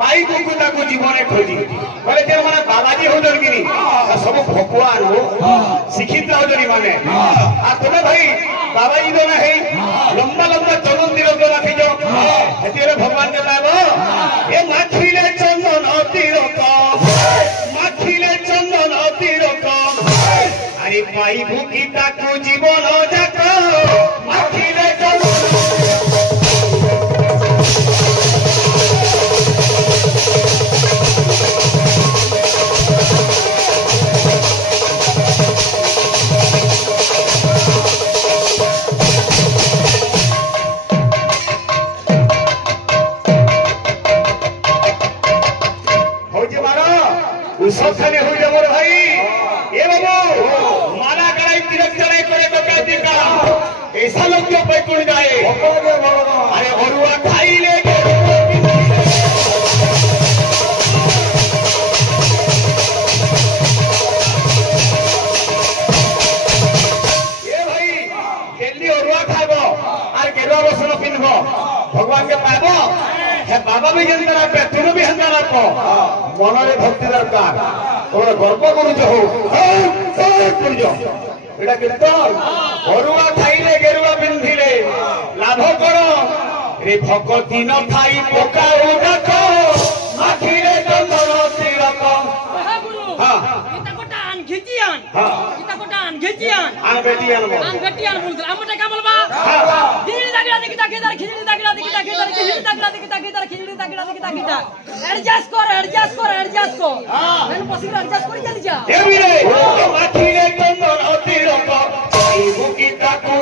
पाई बुकुता को जीवने खोजी बोले जे माने बाबाजी होदर किनी सब भगवान हो शिक्षित होदरी माने आ तोने भाई बाबाजी तो नहीं लंबा लंबा चंदन तिलक रखी जो हेतिरे भगवान के पाबो ए माखिले चंदन तिलक माखिले चंदन तिलक अरे पाई बुकुता को जीवन जाक माखिले सबखाने हो जा मोर भाई ए बाबू माला कराई तिलक चढ़ाई करे डकैती का ऐसा लोग क्यों बैकुंठ जाए अरे अरुआ खाई ले ए भाई दिल्ली अरुआ खाबो और गेरुआ बसन पिनबो भगवान के पाबो हे बाबा भी जनता राखबे तुनु भी हंता राखो मनरे भक्ति दरकार तोरे गर्व करूछ हो करूछ एटा कीर्तन अरुआ खाइले गेरुआ पिंधिले लाभ करो रे भक्ति न खाई पोका उडक माखिले चंदन तिलक हां इता कोटा आन घिचियान इता कोटा आन घिचियान आन बेटियान बोल আমটা কা বলবা খিচড়ি দাগড়া দেখি দাগিদার খিচড়ি দাগড়া দেখি দাগিদার খিচড়ি দাগড়া দেখি দাগিদার খিচড়ি দাগড়া দেখি দাগিদার এডজাস্ট কর মেন পসিবল এডজাস্ট করি চলি যা দেবি রে মাখিলে চন্দন তিলক এই বুকিটা কো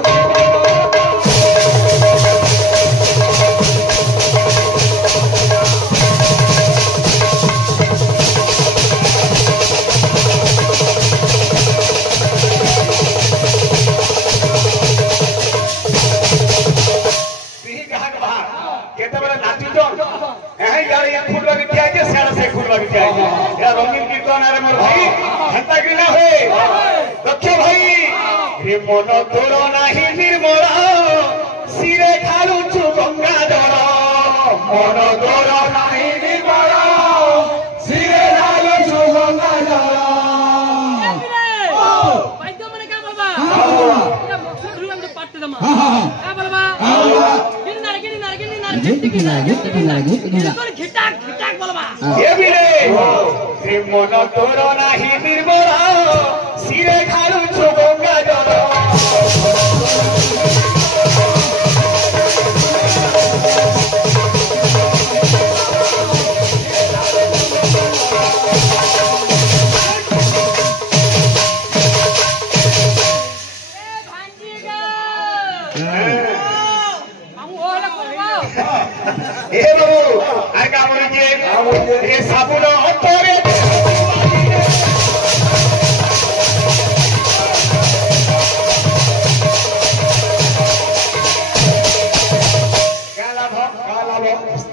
रंगीन कीर्तन अरे मोर भाई हंता कि ना होए दक्ष भाई रे मन तोर नाही निर्मल सिरे खालु छु गंगा जल मन तोर नाही निर्मल सिरे खालु छु गंगा जल वैद्य मने का बोलबा ए मक्सद रुलम के पाट दमा का बोलबा गिरनार खिटाक बोलबा ये भी रे रे मन तोर नाही निर्मल सिरे खालु छु गंगा जल ए बाबू आका बोलिए रे साबुन तोरे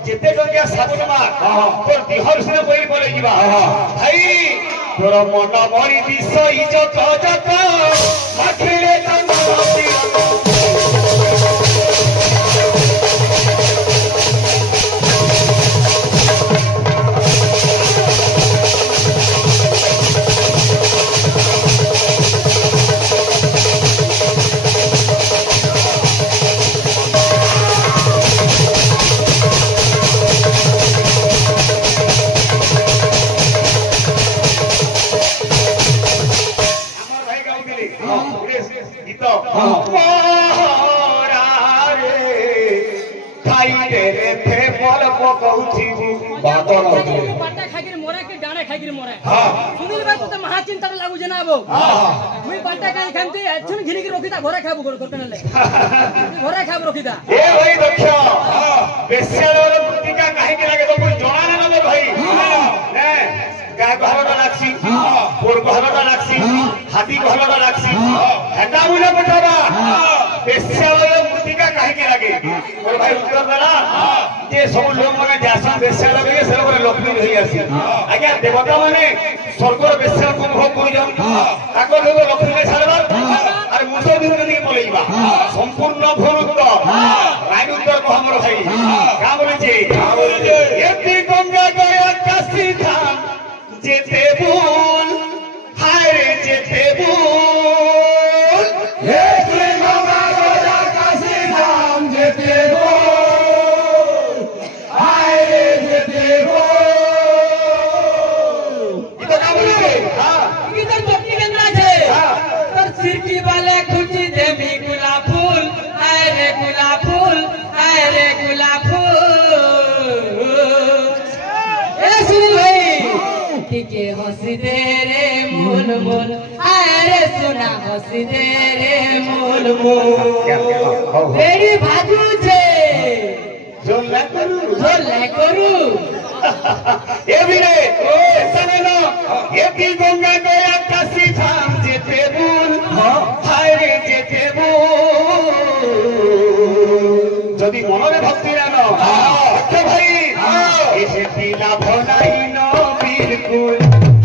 जिते टंकिया साबुन मा तोर दिहर से कोई बोले जीवा भाई तोर मन बड़ी विष इज्जत जत माखिले चंदन तिलक सुनील भाई तो महाचिंता लागू जनाबो मुई बाटा काई खानते अच्छन घिनी की रोकिता घरे खाबो करकनले घरे खाब रोकिता ए भाई दक्ष बेस्यालोर प्रतिका काहे के लागे तो कोई जणा ना भाई ने गाय घरटा लागसी पोर घरटा लागसी हाथी घरटा लागसी हेटा बुला पटाबा बेस्यालोर प्रतिका काहे के लागे और भाई उत्तर देला जे सब लोग माने जासन बेस्यालोर के सब लक्ष्मी रही आसी आज्ञा देवता माने स्वर्गर बेस्याल को भोग करि जाऊ ताको लोग लक्ष्मी के छाड़बा अरे मुसो दिन के बोलैबा संपूर्ण भोरुत्व राय उत्तर को हमर भाई का बोले जे एती गंगा যেতে ভুল হায় রে যেতে ভুল যেতে হায় রে যেতে सिरकी वाले खुशी देवी गुलाब फूल आए रे गुलाब फूल आए रे गुलाब फूल ए सुन भाई के हंसी दे रे मूल मूल आए रे सुना हंसी दे रे मूल मूल मेरी बाजू छे জোল্লা করু झोले करू এ বিরে ও জানে না এটি গঙ্গা গয়া কাশি ধাম যেতে ভুল হায় রে যেতে ভুল যদি মনে ভক্তি আনো ভাই এসে লাভ নাই নবীর কুল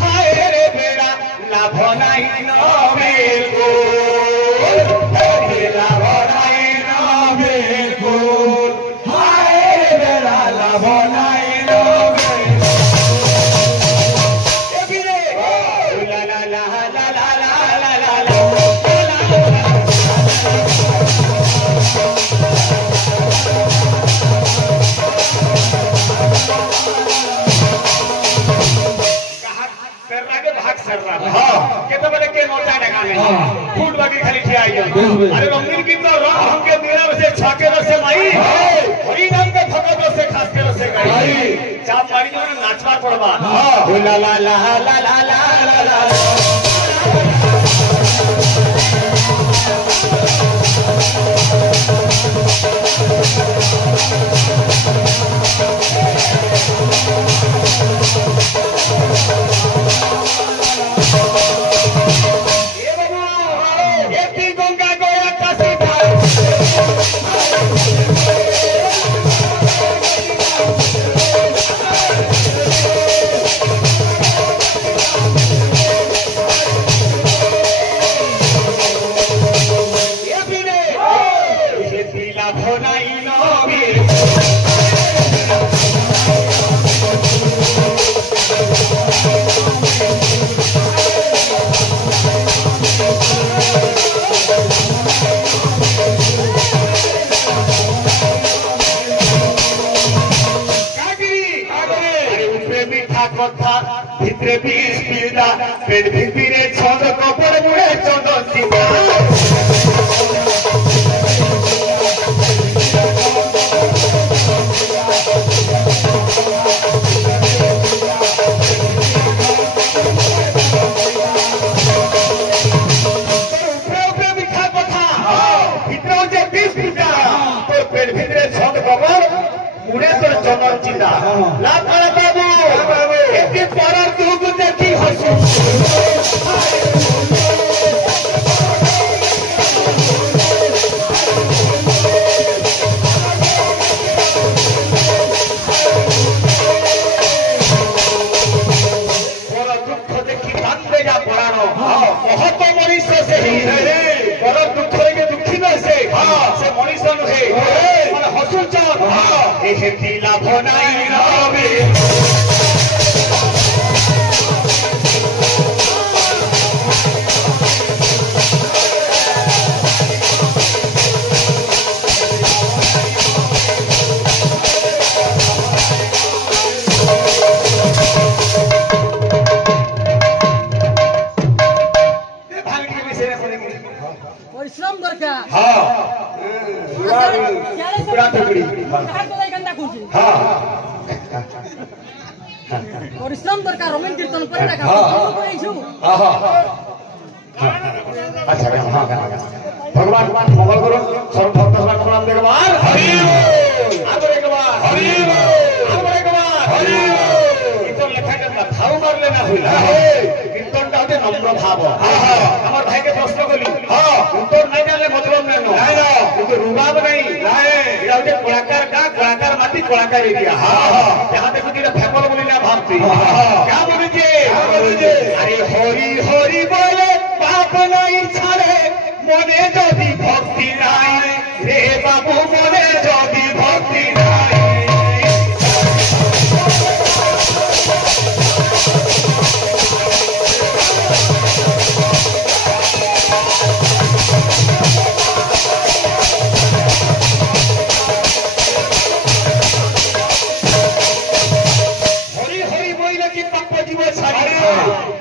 হায় রে বেড়া লাভ নাই নবীর কুল লাভ নাই নবীর কুল হায় রে বেড়া লাভ নাই নবীর এবিরে লা লা লা লা লা লা লা লা भाग सर रहा केते बड़े के नोटा लगाने फूट बाकी खाली ठिया आई अरे रंगीन की तो रंग हम के मेरा से छाके से माई हरी नाम के भगत से खास के से गई चाप मारी जो नाचवा पड़वा ला ला ला ला ला ला ला गंगा गया काशी কথা ভিতরে বিষ পিদা পেট ভিতরে ছন্দ কপড় মুড়ে চন্দন চিতা मुड़े तो चंदन चिता लाभ बाबू एक पर दूध देखी हसू दुख देखी बांधे जा पड़ानो बहुत मनुष्य से पर दुख के दुखी न से मनुष्य नुहे हसुचन एहेती लाभ नाई रवे परिश्रम दरकार हाँ टुकड़ा टुकड़ी हाँ परिश्रम दरकार रोमन कीर्तन करे राखा अच्छा हाँ भगवान मंगल करो सर्व भक्त प्रणाम दे बार हरि आगे एक बार हरि आगे एक बार हरि कीर्तन लेखा के भाव कर लेना हुइला कीर्तन टा होते नम्र भाव हमर भाई के प्रश्न कली हां उत्तर नहीं जाने मतलब नहीं ना किंतु रुबाब नहीं एटा होते कलाकार माटी कलाकार एरिया यहां देखो कि फेमल बोली ना भावती क्या बोली अरे हरि हरि बोले पाप नहीं छाड़े मने जदि भक्ति নাই रे बाबू मने जदि भक्ति নাই कि पाप जीव छाड़ी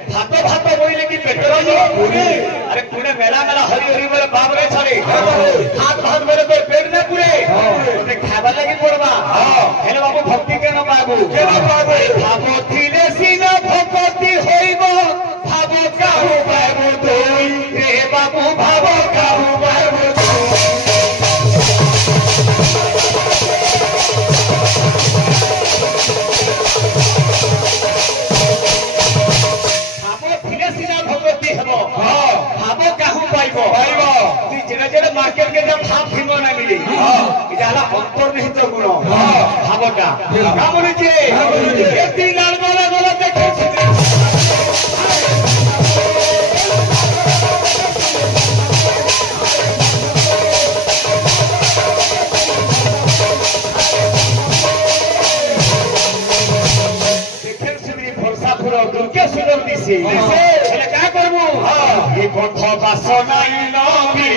भात भात बोले कि पेटर अरे पुणे मेला मेला हरि हरि बोले बाप रे छाड़ी हाथ भात बोले तो पेट न पुरे खावा लगी पड़वा हेले बाबू भक्ति के न पाबू भाव थिले सीना भक्ति होइब भाव काहू पाबू तोई रे बाबू भाव काहू पाबू मार्केट के जब भाव फिंगो ना मिली इजाला अंतर्निहित गुण भावटा कामने जे व्यक्ति लाल वाला वाला देखो देखें सुनी भरसा पुरो दुर्गे सुंदर दिसे એટલે કા કરવું એ કોઠો બાસના ઇલામી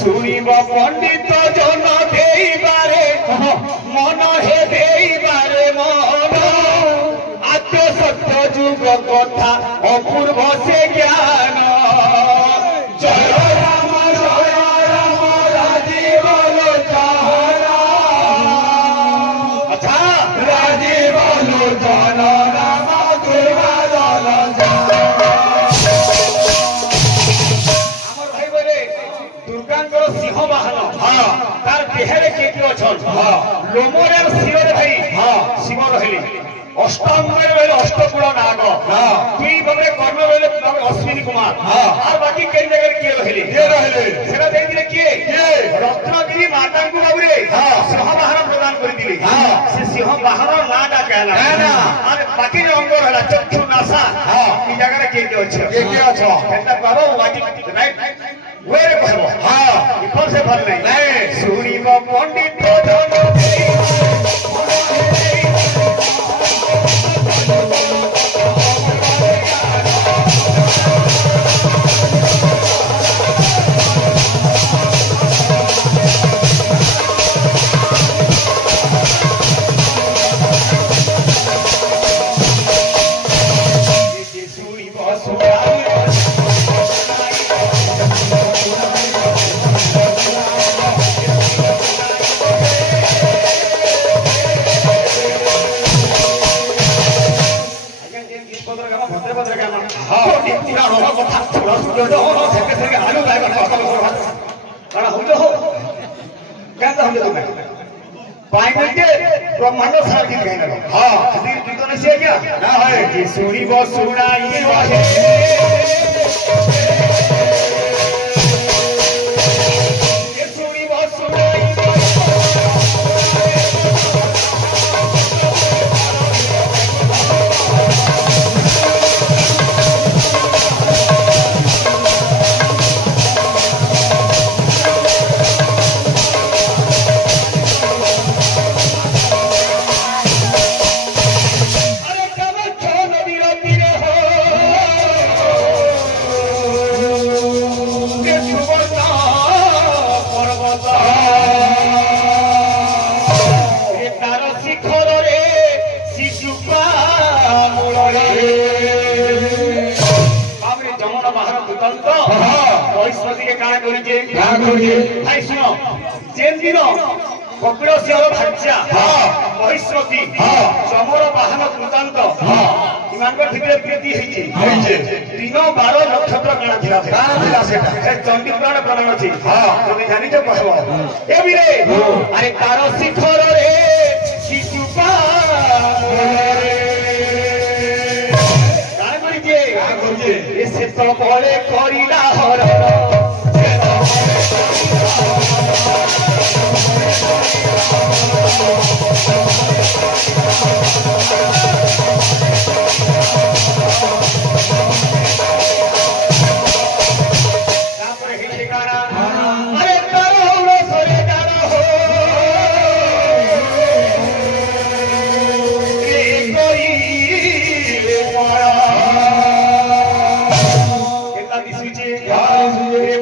শুনিব পণ্ডিত জন দেইবারে মন হে দেইবারে মন আত্ম সত্য যুগ কথা অপূর্ব সে জ্ঞান জয় রাম রাজীব আচ্ছা রাজীব জন রাম দুর্গা জন দুর্গাঙ্গর সিংহ বাহন তার দেহের কে কি অছন লোমরের শিরে ভাই শিব রহিলি অষ্টঙ্গরে রহিল অষ্টকুল নাগ দুই ভাবে কর্ম রহিল অশ্বিনী কুমার আর বাকি কেন জায়গায় কে রহিলি সেটা দেখলে কে রত্নগিরি মাতাঙ্কু বাবুরে সিংহ বাহন প্রদান করে দিলি সে সিংহ বাহন নাটা কেলা আর বাকি যে অঙ্গ রহিল চক্ষু নাসা এই জায়গায় কে কে অছ এটা বাবা বাকি রাইট ওরে কহব ইকল সে ভাল নাই শুনিব পণ্ডিত জন ब्रह्मांड सार की कहना से क्या ना है कि सुनी वो सुनाई वाहे सुनी वो सुनाई भाई सुनो जेन दिन कपिलसिंह भाज्या महिष्मती चमर बाहन वृत्तांत ସେମାନଙ୍କ ଭିତରେ ପ୍ରୀତି ହେଇଛି ଦିନ 12 ନକ୍ଷତ୍ର କାଣା ଥିଲା ସେଟା ଚଣ୍ଡୀ ପୁରାଣ ପ୍ରମାଣ ଅଛି ଯଦି ଜାଣିଛ କହିବ ଏବିରେ ଆରେ ତାର ଶିଖରରେ ଶିଶୁ କାଣା କରିଛେ ସେ ତ ବଳେ କରିଲା ହର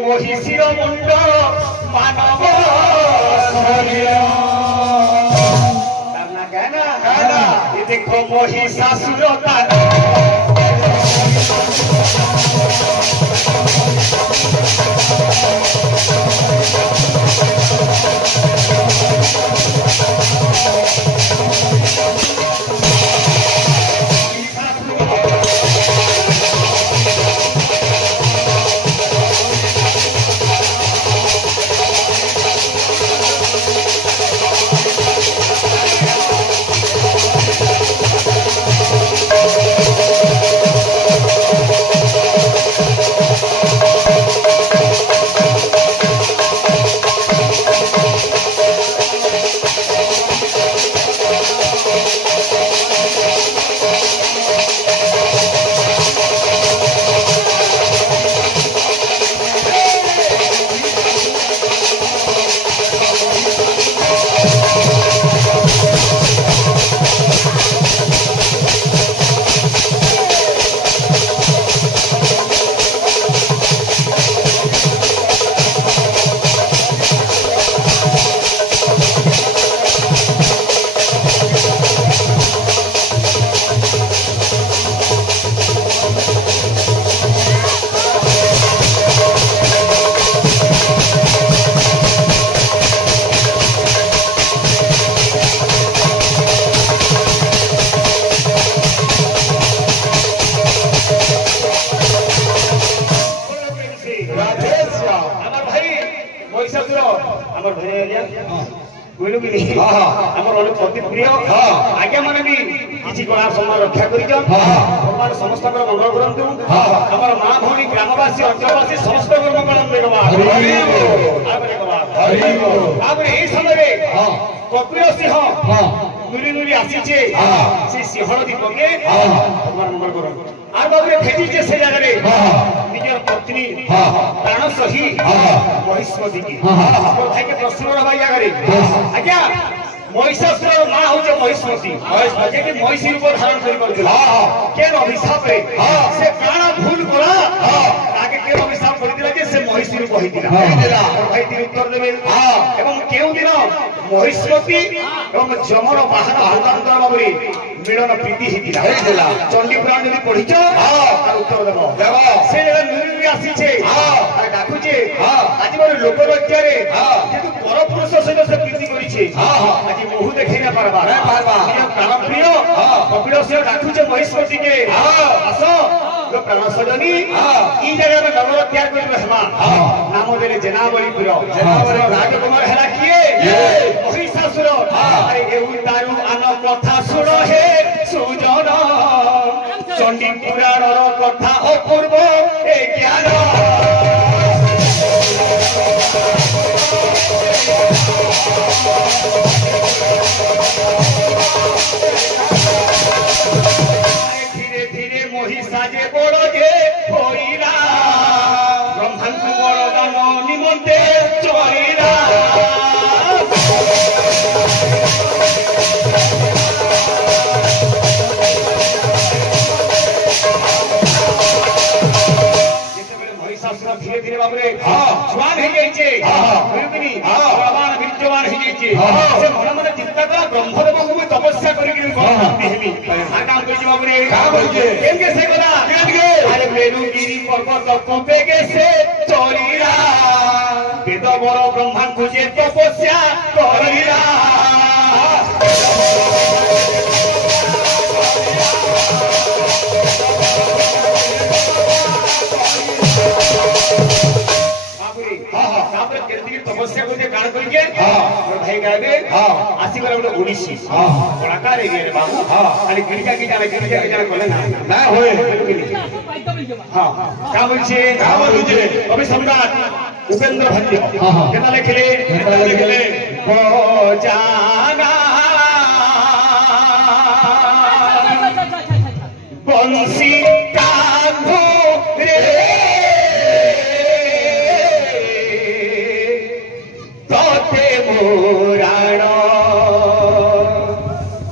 মহিষীর মুন্ড মানব দেখো মহিষাসুর তার आज्ञा मान भी किसी कला सम्मान रक्षा कर समस्त मंगल करतु आम माँ भौणी ग्रामवासी अंचलवासी समस्त समय कपिल सिंह नुरी नुरी आसीचे से सिंहल दीपके भगवान मंगल कर आर बाबू भेजीचे से जगह निजर पत्नी प्राण सही महिष्मती की प्रश्न रहा जगह आज्ञा महिषासुर माँ हूँ महिष्मती महिषी रूप धारण कर अभिशाप से प्राण भूल कला के अभिशाप कर से महिषी रूप होता भाई उत्तर देवे एवं केउ दिन महिष्मती एवं जमर बाहर हस्तांतर भाव मिलन प्रीति होता चंडी पुराण यदि पढ़ीच उत्तर देव से जगह आसीचे डाकुचे आज मोर लोक रक्षारे जेतु परपुरुष सहित से प्रीति करिछे आज मुहु देखि न पारबा प्राण प्रिय कपिल सिंह डाकुचे महिष्मती के आस जो प्राण सजनी ई जगह में नगर त्याग कर हेमा नाम देले जेनावलीपुर राजकुमार हेला किए महिषासुर अरे एउ तारु आन कथा सुन हे सुजन चंडी पुराणर कथा अपूर्व ए ज्ञान धीरे धीरे महिषा जे बड़ जे होइला ब्रह्मांड बड़ दान निमंते चलिला धीरे धीरे बाबरे स्वान हो जाइए प्रमाण विद्यमान हो जाइए से मन मन चिंता करा ब्रह्मदेव को तपस्या करके काम कर बाबरे केमके से गला अरे मेरुगिरी पर्वत कपेगे से चलिला वेद बड़ ब्रह्मा को जे तपस्या करिला समस्या को जे काण करिके मोर भाई गाबे आसी गले गोटे ओडिसी कलाकार हे गे बाबू खाली गिरजा गिरजा कोले ना होए हां का बोलछे कवि सम्राट उपेंद्र भट्ट केना लिखले बजाना बंसी कांधो रे तोते मुराण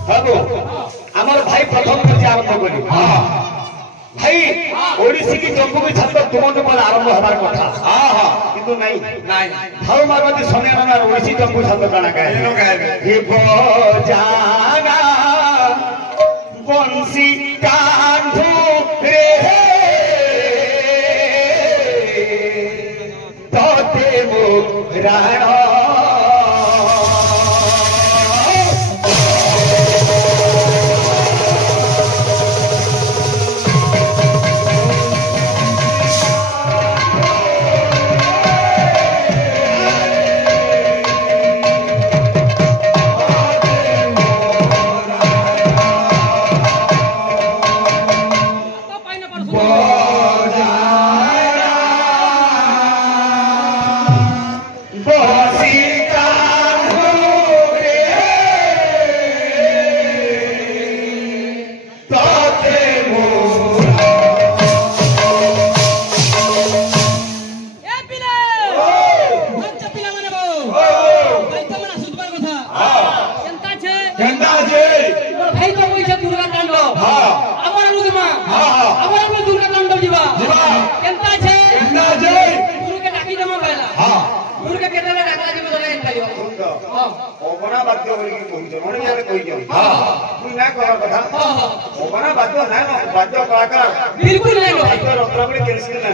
हबो आमर भाई प्रथम पद्य आरंभ करी भाई ओडिसी की जम्मू की छात्र तुमन पर आरंभ हमार कथा किंतु नहीं भाव मारवाती समय हमार ओडिसी जम्मू छात्र काना गाए हे बजाना बंसी कांधो रे तोते मुराण ओबना बाद्य बोली कहिजो मने यार कहिजो तू ना कहर कथा ओबना बाद्य ना बाद्य कलाकार बिल्कुल नहीं बाद्य रत्नबली कैंसिल ना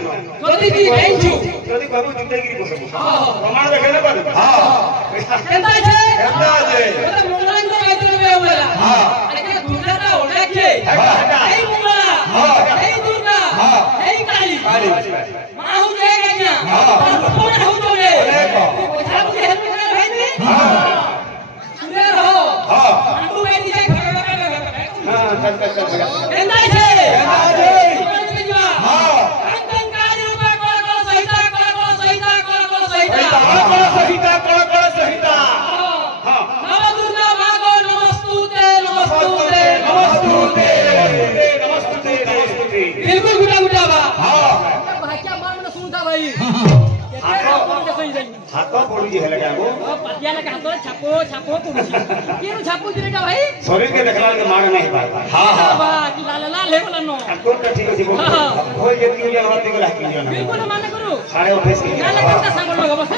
जदी जी आइछु जदी कहबो जुटेगिरी कहबो प्रमाण देखे ना बाद केता छे मतलब मंगला को गायत्री में होला अरे के दुर्गा ता ओलाखे ei Mangla ei Durga ei काली माहु रे गन्या कोन हो तो रे कोठा को हेल्प कर भाई ने सुने रहो अंडू में दिए केता छे अंकंकारी रूप कोल सहिता नव दुर्गा मागो नमस्तुते बिल्कुल गुटा बा भाषा मार मन सुनता भाई हाथ पड़ी जे हेले गाबो पतिया लगा हाथ छापो तुमसी केनु छापो दिरेटा भाई शरीर के देखला के मार नहीं पाता हां बा कि लाल हे बोला नो तो ठीक अछि हो जे कि या होती गला कि जाना बिल्कुल माने करू 28:30 के ना लगता संग लोग बस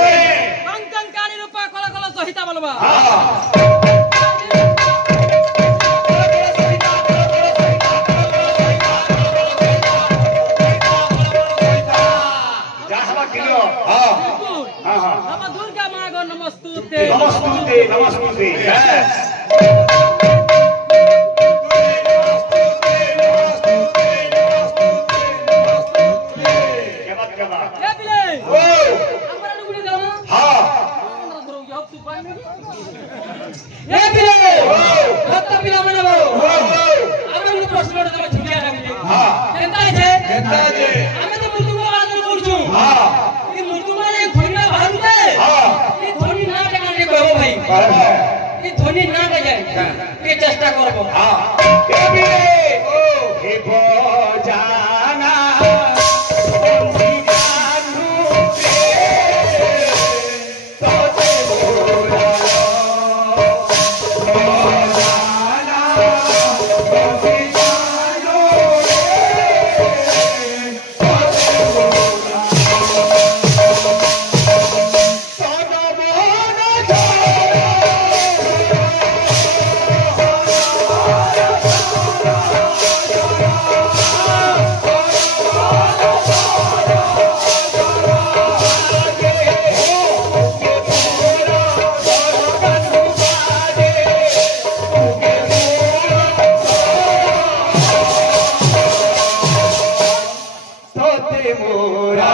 कंकंकारी रूप कोल सहिता बोलबा नव दुर्गा मागो नमस्तुते ध्वनि ना जाए चेष्टा करबो मोरा